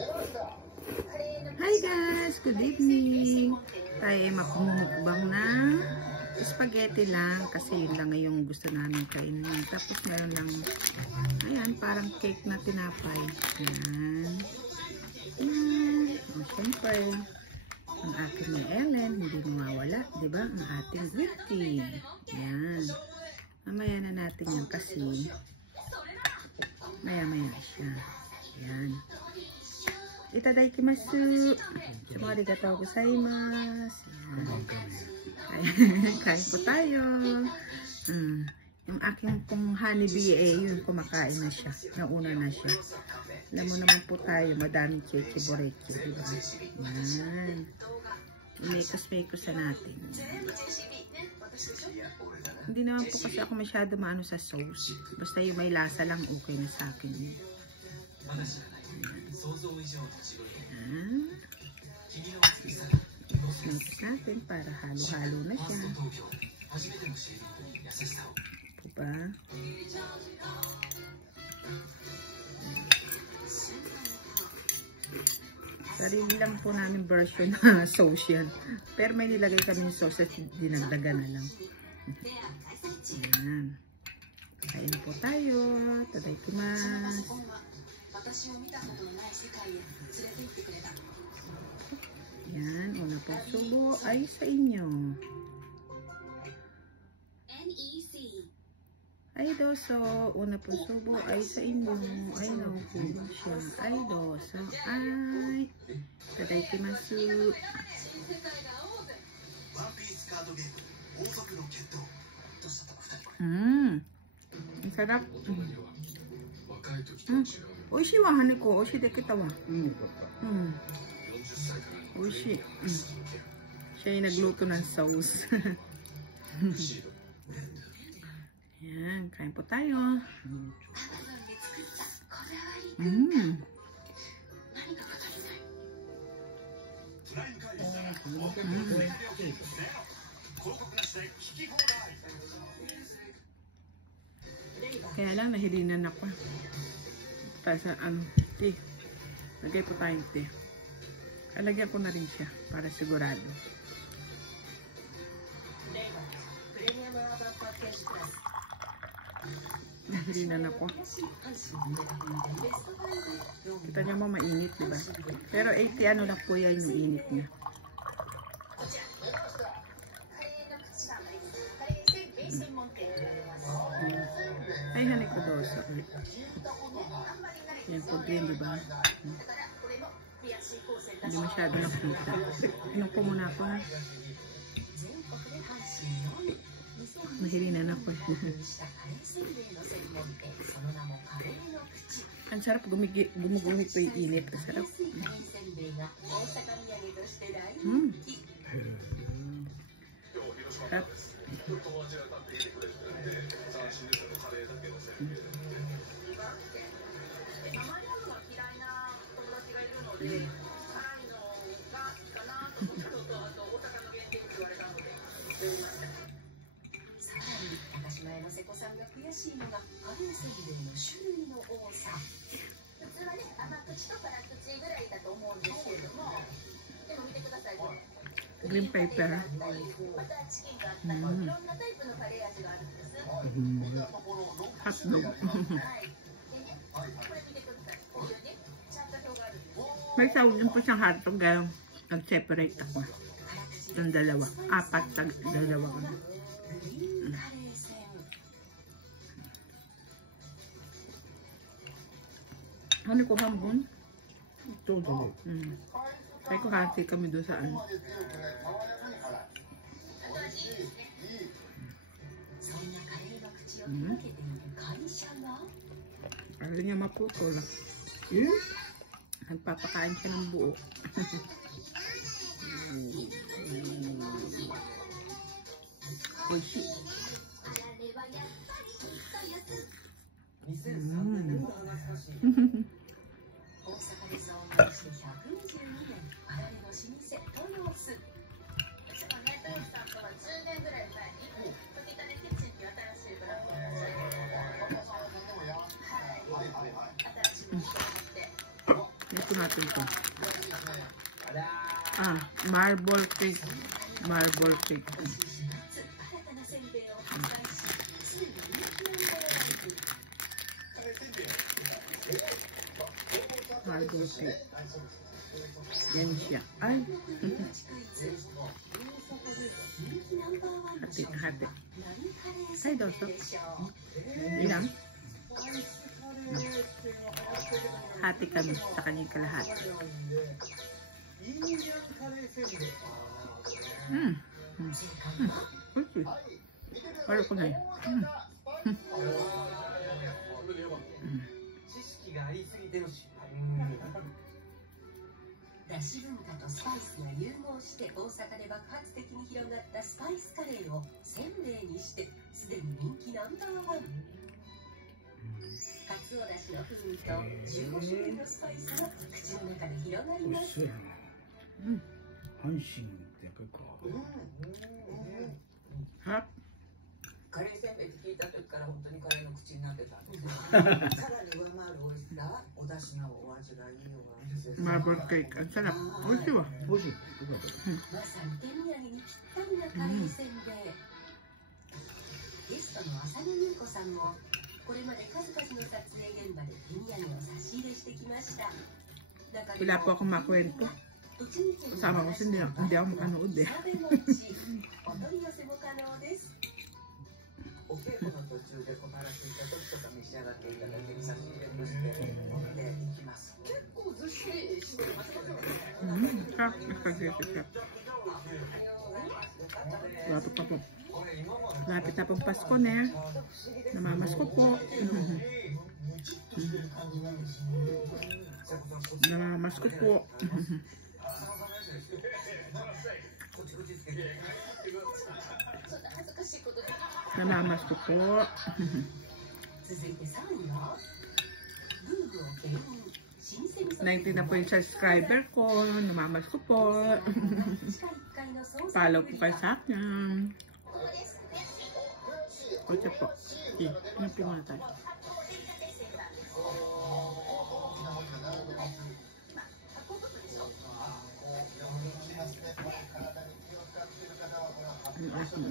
Hi guys! Good evening! Tayo ay makumukbang ng spaghetti lang kasi yun lang yung gusto namin kainin. Tapos meron lang, ayan, parang cake na tinapay. Ayan. Ayan. O, syempre, ang aking ni Ellen, hindi mawawala, diba? Ang ating Ricky. Ayan. Mamaya na natin yan kasi maya-maya siya. Ayan. Itadakimasu. Arigatou gozaimasu. Ayan. Kain po tayo. Yung aking pong honeybee yun, kumakain na siya. Nauna na siya. Alam mo naman po tayo, madaming cheche-boreche. Diba? Ayan. Imekos-mekos na natin. Hindi naman po kasi ako masyado maano sa sauce. Basta yung may lasa lang, okay na sa akin. Ayan. Mix natin para halo-halo na siya. Diba? Sarili lang po namin version na sauce yan. Pero may nilagay kami yung sauce at dinagdagan na lang. Ayan. Kain po tayo. Tadaikimasu. Ayan. Una po subo ay sa inyo. Ay doso. Una po subo ay sa inyo. Ay no po siya. Ay doso. Ay. Tadaikimasu. Ang sarap. Oishii wa haneko. Oishii dekita wa. Oishii. Siya yung nagluto ng sauce. Ayan, kain po tayo. Kaya lang nahilinan ako. Tayo sa tea. Lagay po tayong tea. Alagyan ko na rin siya para sigurado. Nahilinan ako. Kita niyo mo mainit, diba? Pero 80 ano lang po yan yung init niya. Ay, hanik ko dosa. Yan po green, diba? Hindi masyado nakita. Inom po muna ako. Mahilinan ako. Ang sarap gumuguhit po yung init. Ang sarap. Sarap. Green pepper. Hotdog. May sawag din po siyang hotdog. Nag-separate ako. Yung dalawa. Apat sa dalawa. Ano ko hambon? Ito. Kaya ko kasi kami doon sa ano. Ayaw niya maputol. Nagpapakain siya ng buo. Oishi. natin to. Marble cake. Marble cake. Marble cake. Yan siya. Ay! Hati. Ay, doso. Ilang? Hati kami sa kanyang kalahati. Okay. Parang ko na yun. だし文化とスパイスが融合して大阪で爆発的に広がったスパイスカレーをせんべいにしてすでに人気ナンバーワン。かつおだしの風味と15種類のスパイスが口の中で広がります。阪神って結構。カレーせんべいって聞いた時から本当にカレーの口になってたんですよ。さらに上回る美味しさ、お出汁のお味がいいようなんですよ。Marble cake. Ang sarap. 美味しいわ。美味しい。まさに手土産にぴったりなカレーせんべい。ゲストの浅野ゆう子さんもこれまで数々の撮影現場で手土産を差し入れしてきました。 Wala po akong makwento. Kasama ko hindi ako makanood eh. お稽古の途中で困らせた時とか召し上がっていただける差し入れとして持っていきます。結構ずっしりしてますよね。Lapit na pong Pasko na. Namamas ko po. Namamas ko po. Namamas ko po. Naintin na po yung subscriber ko. Namamas ko po. Follow po kayo sa akin. Kutsa po. Ano po nga tayo?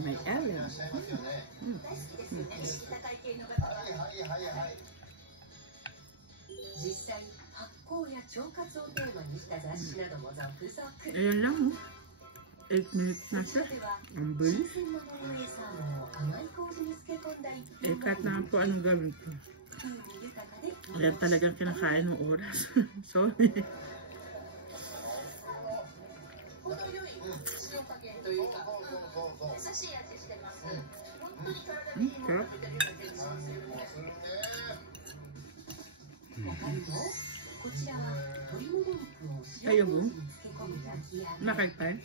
May Ellen. 実際発酵や腸活をテーマにした雑誌なども続々。 Ayan lang. 8 minutes na siya. Ang bilis. Kahit na po anong gawin ko. Ayan talagang kinakain ng oras. Sorry. Sarap. Ayaw mo? Nakagpay?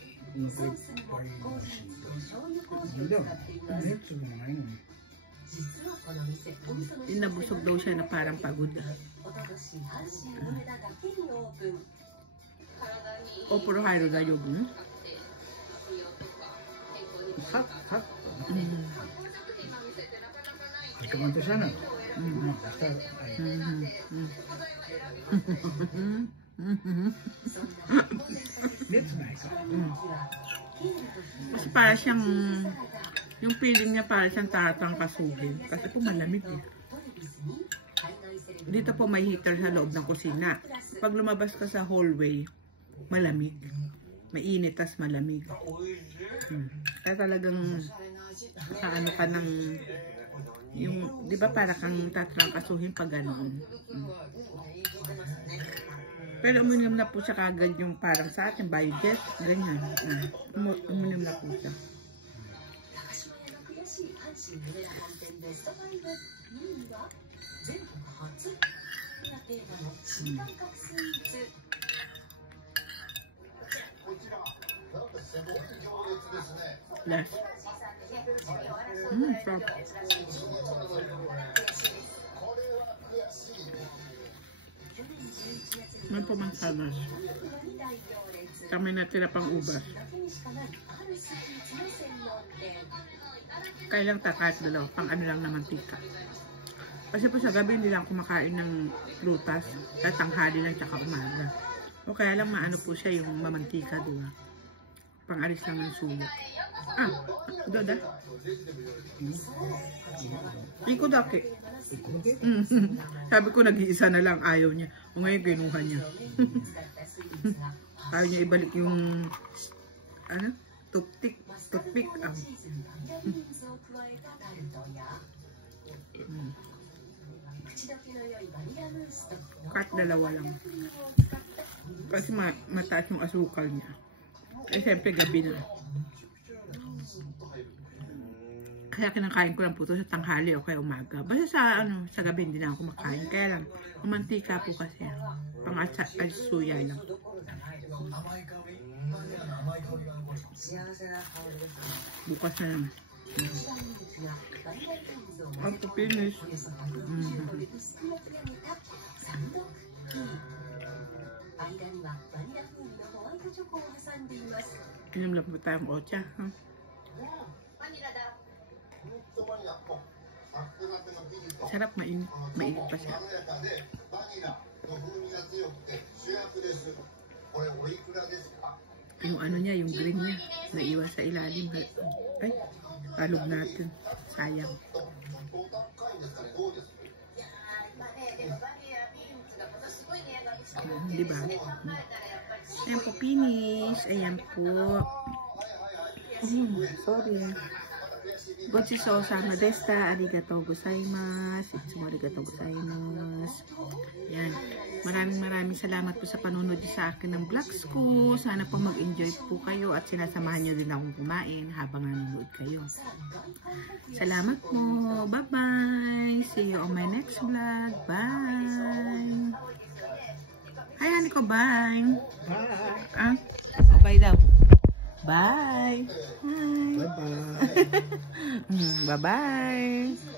Inabusog daw siya na parang pagod. Opuro hairo da yobu. Hot. Ikaw sana. Kasi para siyang yung feeling niya para siyang tatangkasugin kasi po malamig eh. Dito po may heater sa loob ng kusina. Pag lumabas ka sa hallway, malamig. Mainit tas malamig. Kaya talagang sa ano ka ng yung, di ba para kang tatrangkasuhin pag ganoon. Pero uminom na po siya kagad yung parang sa atin, biojet, ganyan. Uminom na po siya. Yes. Sarap. May pumansanas. Kami natira pang ubas. Kailang takat dalaw, pang ano lang na mantika. Kasi po sa gabi hindi lang kumakain ng prutas, at tanghali lang tsaka umaga. kaya lang maano po siya yung mamantika, di ba? Pang-alis lang ng suyo. Doda. Iko dake. Sabi ko nag-iisa na lang, ayaw niya. O ngayon kinuha niya. Ayaw niya ibalik yung toothpick. Kahit dalawa lang. Kasi mataas yung asukal niya. Eh siyempre gabi na. Kaya kinakain ko lang po ito sa tanghali o kaya umaga. Basta sa gabi hindi na ako kumakain. Kaya lang, mantika po kasi. Pang-asuya lang. Bukas na lang. Ako finish. Inom lang po tayong ocha. Sarap, mainit pa siya. Yung ano niya, yung green niya, naiwan sa ilalim. Ay, palog natin. Sayang. Diba? Ayan po, finish. Ayan po. Sorry. Gochiso sama desta. Arigatou gozaimasu. Itsumo arigatou gozaimasu. Yan. Maraming salamat po sa panonood sa akin ng vlogs ko. Sana po mag-enjoy po kayo at sinasamahan nyo din akong kumain habang nanonood kayo. Salamat po. Bye-bye. See you on my next vlog. Bye. Hi, Aniko. Bye. Bye. Bye daw. Bye. Hi. Bye-bye. Bye-bye.